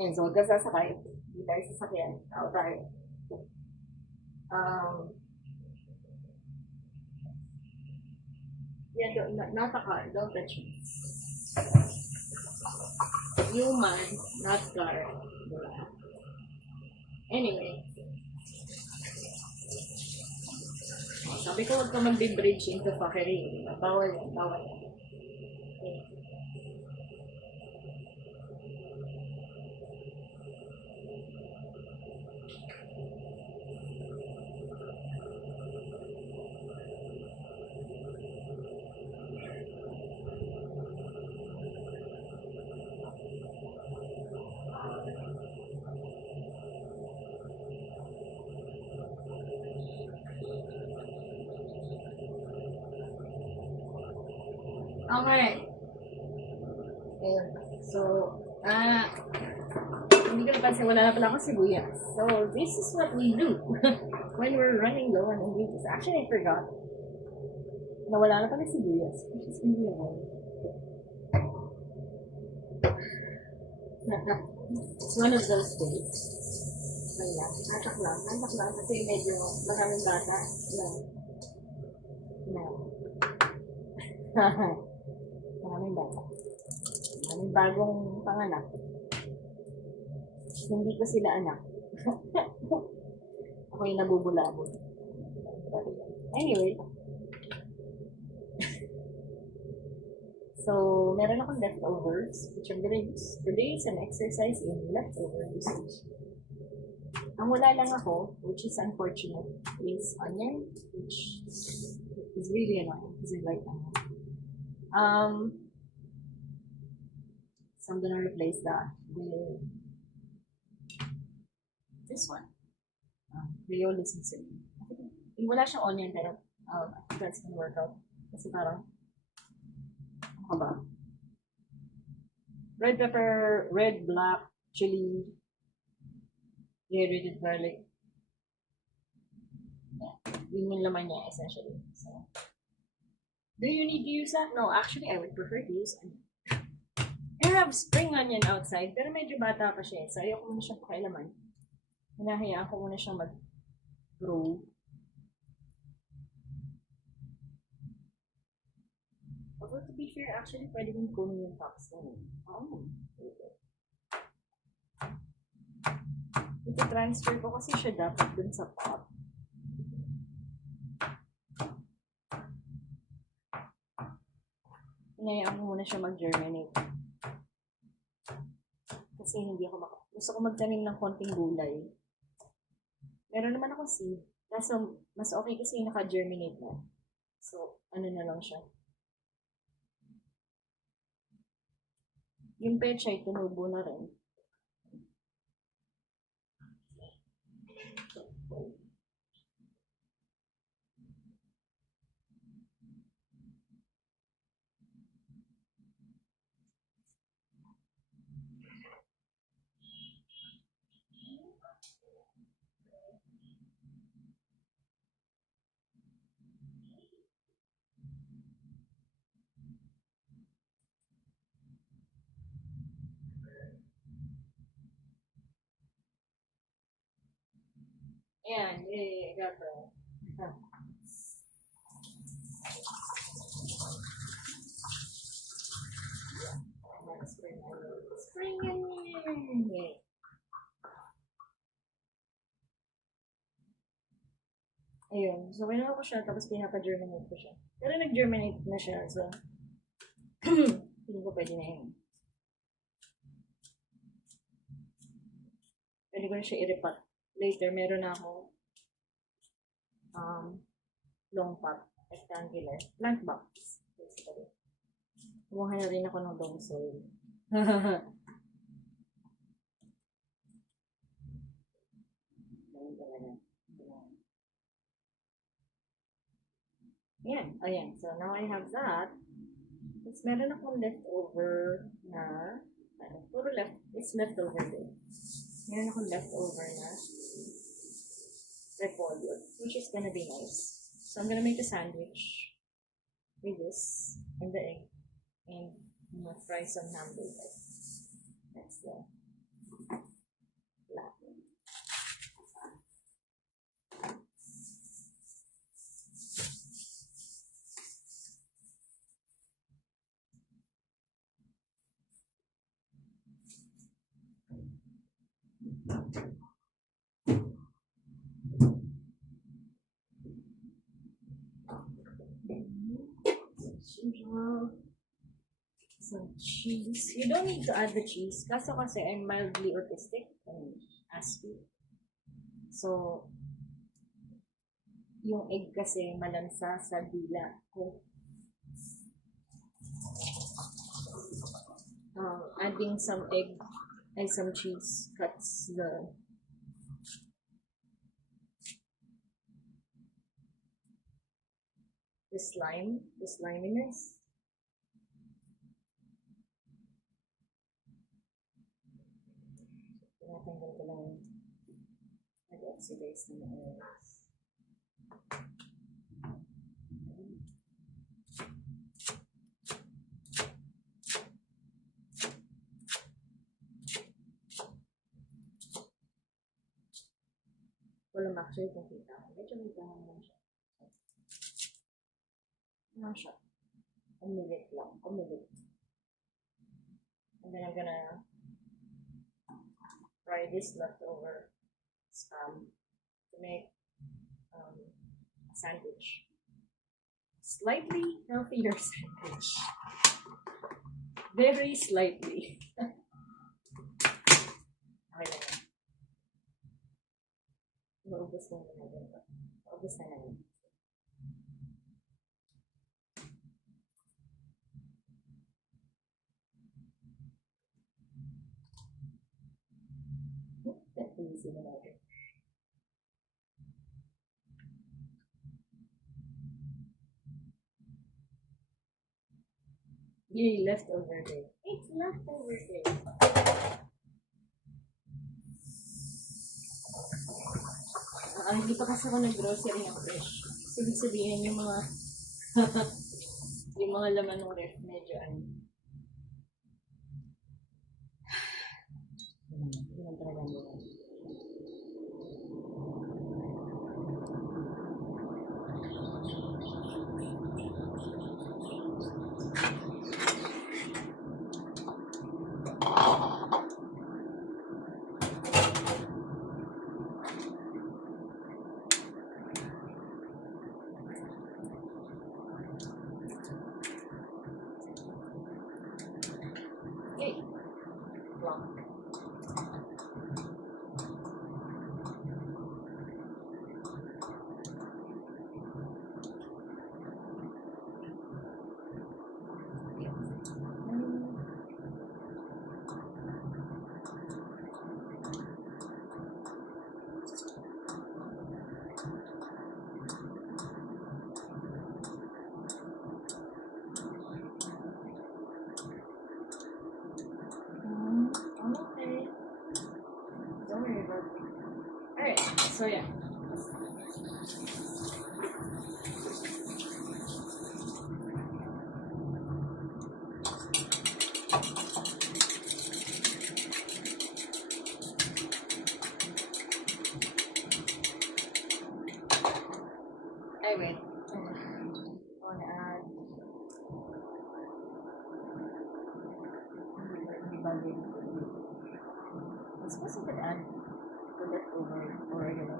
Ayan, so huwag ka sasakay. Hindi tayo sasakyan. Tao tayo. Um, yeah, not a car. Don't touch me. Human, not car. Diba? Anyway, sabi ko huwag ka mag-bridge into fuckery. Diba? Bawal yan, bawal yan. Okay. Okay. Ayun. So, hindi ko napansin, wala na pala akong sibuyas. So, this is what we do when we're running low on ingredients. Actually, I forgot. Nawala na pala sibuyas. Which is really annoying. It's one of those days. Wala. Atak lang. Atak lang. Kasi medyo maraming bata. No. No. Maraming bata. Maraming bagong panganak. Hindi ko sila anak. Ako yung nabubulabog. Anyway, so meron akong leftovers, which I'm gonna use. Today is an exercise in leftover usage. Ang wala lang ako, which is unfortunate, is onion, which is really annoying because I like onion. So I'm gonna replace that with this one. Rioli seasoning. Wala siyang onion pero I think that's gonna work out. Kasi parang, ano ba? Red pepper, red, black, chili, dehydrated garlic. Yeah. Yun yung laman niya essentially. So, do you need to use that? No, actually, I would prefer to use onion. I have spring onion outside, pero medyo bata pa siya. So, ayoko muna siyang pakailaman. Hinahayaan ko muna siyang mag-grow. Although, to be fair, actually, pwede mong kunin yung tops na yun. Oh, okay. Ito transfer ko kasi siya dapat dun sa pot. Hinayaan ko muna siya mag-germinate. Kasi hindi ako gusto ko magtanim ng konting gulay. Meron naman ako seed. Kaso, mas okay kasi yung naka-germinate na. So, ano na lang siya. Yung pechay, tumubo na rin. Ayan, got that. Spring onion! Yay. Ayun. So, kinuha ko siya, tapos pinapa-germinate ko siya. Pero nag-germinate na siya, so, hindi ko pwede na yun. Pwede ko na siya i-repot. Later, meron na ako long pot, rectangular, plant box, basically. Kumuha na rin ako ng long soil. Ayan. Ayan. So, now I have that. Tapos, meron akong leftover na, puro it's leftover din. Meron akong leftover na repolyo, which is gonna be nice. So, I'm gonna make a sandwich with this and the egg. And I'm gonna fry some hamburger. That's the Some cheese. You don't need to add the cheese. Kaso kasi I'm mildly autistic and aspy. So, yung egg kasi malansa sa dila ko. Adding some egg and some cheese cuts the sliminess. Tinatanggal ko lang nag-oxidize na areas. Walang actually kung kita. Medyo kita naman siya. Ano siya? Umilit lang. Umilit. And then I'm gonna fry this leftover spam to make a sandwich. Slightly healthier sandwich. Very slightly. Okay na yan. Maubos na natin ito. Maubos na natin. Easy na natin. Yay, leftover day. It's leftover day. Hindi pa kasi ako nag-grocery ng fresh. Ibig sabihin yung mga yung mga laman ng ref medyo yun ang talaga nila. Okay. Wow. Okay. Don't worry about it. Alright, so yeah. I wait. I want to add I'm supposed to add the leftover oregano.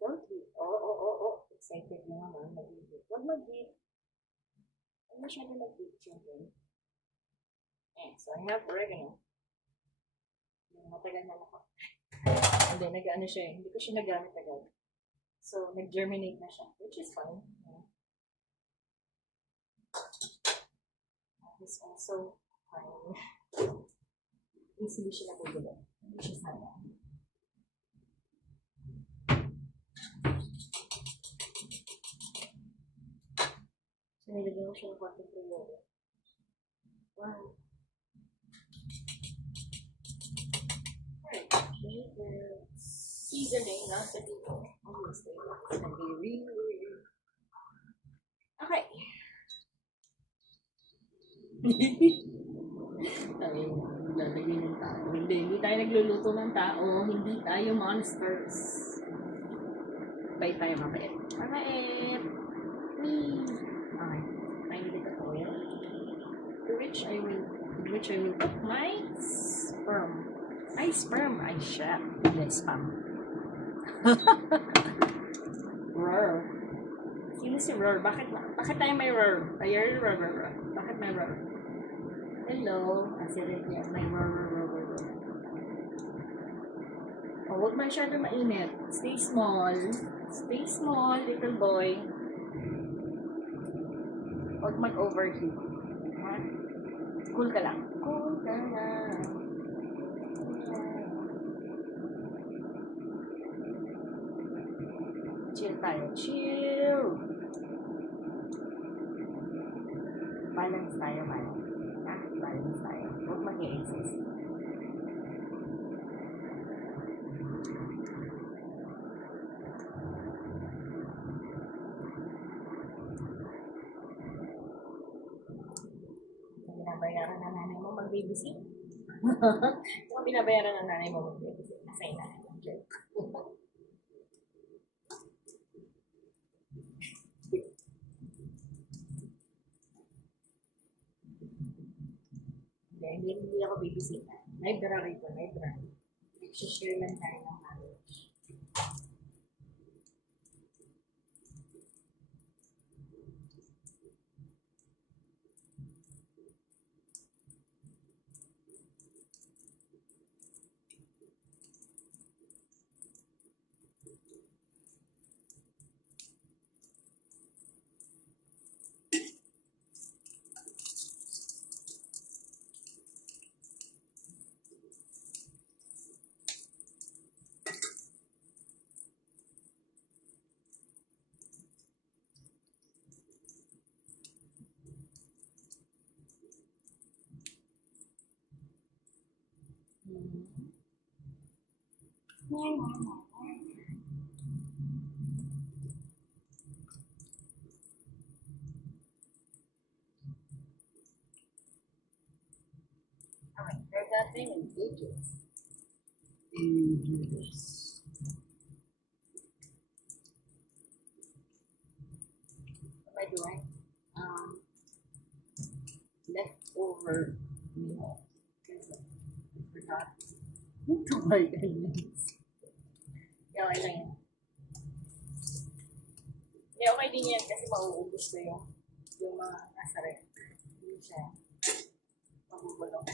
Don't eat. Oh. Excited na naman. Mag-eat. Huwag mag-eat. Huwag masyado mag-eat, children. So I have oregano. Matagal na ako. Hindi, nag-ano siya eh. Hindi ko siya nagamit agad. So, nag-germinate na siya, which is fine. Yeah. That is also fine. Easily siya nabubulo. Hindi siya sayang. So, nilagyan ko siya ng konting tuyo. Wow. Seasoning, not the people. Obviously, it's gonna be really weird. Okay. Tayo, lalagay ng tao. Hindi tayo nagluluto ng tao. Hindi tayo monsters. Bye tayo mabait. Mabait! Wee! Okay. Tayo dito ko yan. To which I will put my sperm. I shot. Hindi, spam. Roar. Sino si Roar? Bakit tayo may Roar? Roar. Bakit may Roar? Hello. Si Red yan. May Roar. Oh, huwag masyado mainit. Stay small. Stay small, little boy. Huwag mag-overheat. Ha? Cool ka lang. Cool ka lang. Chill tayo. Chill! Balance tayo, balance. Ha? Balance tayo. Huwag mag-i-excess. Binabayaran ng nanay mo mag-babysit? Kung binabayaran ng nanay mo mag-babysit, masaya na. Joke. Hindi ako babysit. Library ko, library. Share lang tayo ng knowledge. Okay, there's that thing in pages. Pages. What am I doing? Leftover meal. I forgot. Ito ba yun? Okay lang yan. Okay din yan kasi mauubos ko yung mga nasa rep. Hindi siya mabubulong.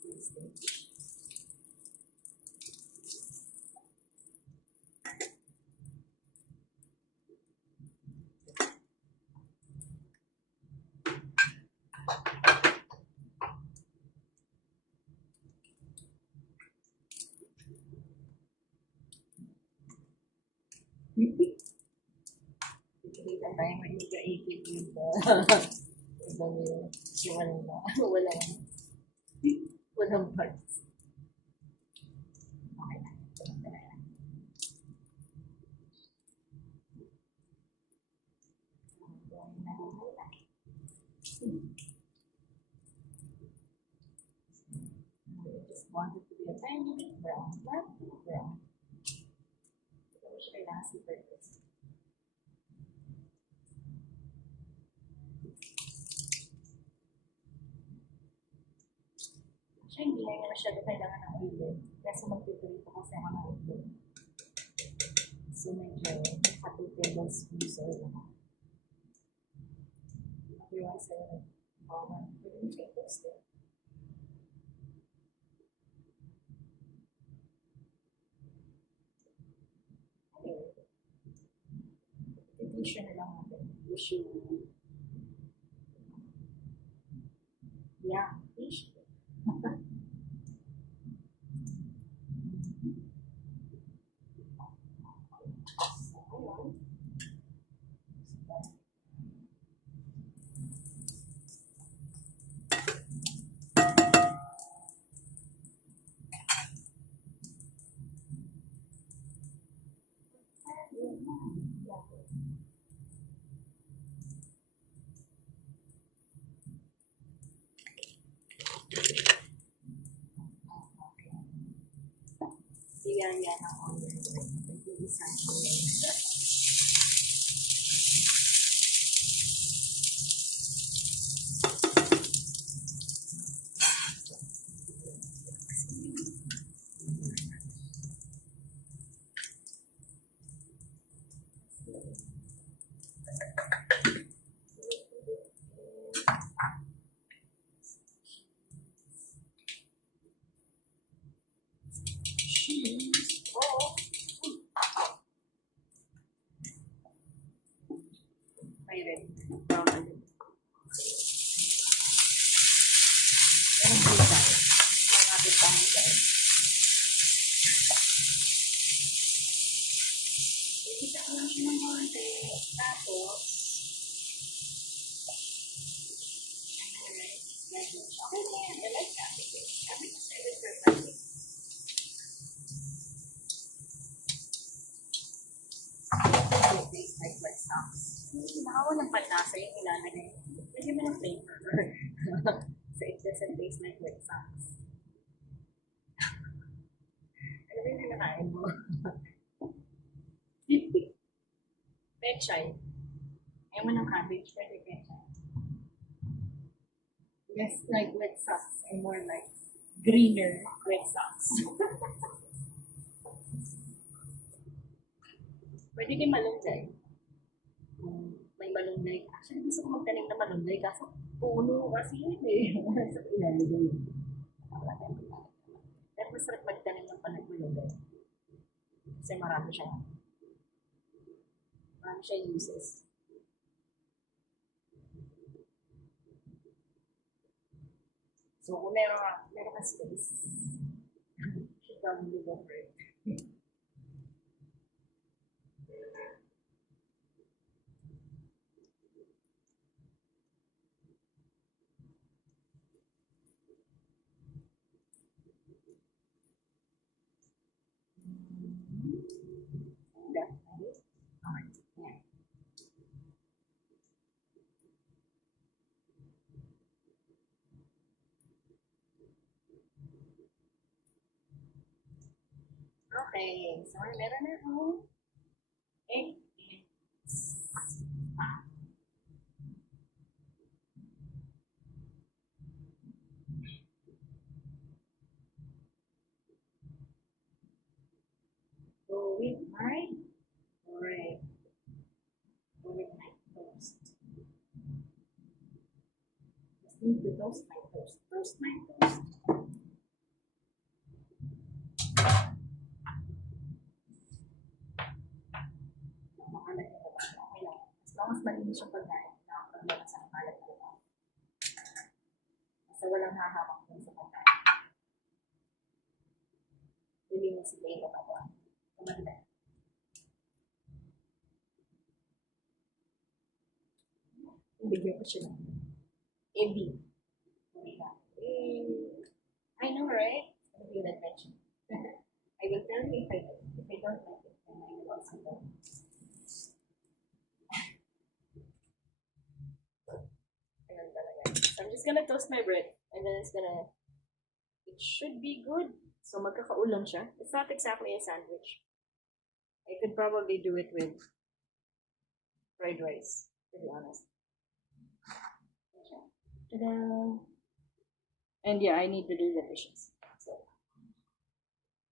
This. Kita tayo may nag-aikit dito. Walang parts. Okay na. I just want it to be a tiny bit brown. Brown. Ito siya kailangan super crisp. Siya hindi na niya masyado kailangan ng oil. Kasi magpiprito kasi ako ng oil. So medyo 2 tablespoons oil lang. Everyone's saying, oh man, we didn't get toasted. Anyway, tissue na lang natin. Tissue. Yeah, tissue. Bigyan yan ako. May red. Brown na din. Pero hindi tayo. Mangapit tayo tayo. Ikita ko lang siya ng konti. Tapos, alright. Okay na yan. I like that. Sabi ko sa ito for plastic. Like wet socks. Nakawa ng panlasa yung ilalagay. Lagyan mo ng flavor. So it doesn't taste like wet socks. Ano ba yung pinakain mo? Pechay. Ayaw mo ng cabbage, pwede pechay. Less like wet socks and more like greener wet socks. Pwede din malunggay. May malunggay. Actually, gusto ko magtanim na malunggay kaso puno kasi yun eh. So, ilalagay. Pero masarap magtanim ng malunggay. Kasi marami siya uses. So, kung meron ka space, should probably go for it. Okay, so meron na akong egg. Go with my bread. Go with my toast. Just need to toast my toast. Toast my toast. Makalat na ba? Okay lang. As long as malinis yung pagkain, nakakaroon sa makalat na ba? Basta walang hahawak dun sa pagkain. Lilinis sila yung kapwa. Kumanda. Bigyan ko siya ng AB. I know, right? It's gonna be an adventure. I will tell you if I don't like it, then I will also tell you. So I'm just gonna toast my bread, and then it should be good. So magkakaulam siya. It's not exactly a sandwich. I could probably do it with fried rice, to be honest. Ta-da! And yeah, I need to do the dishes.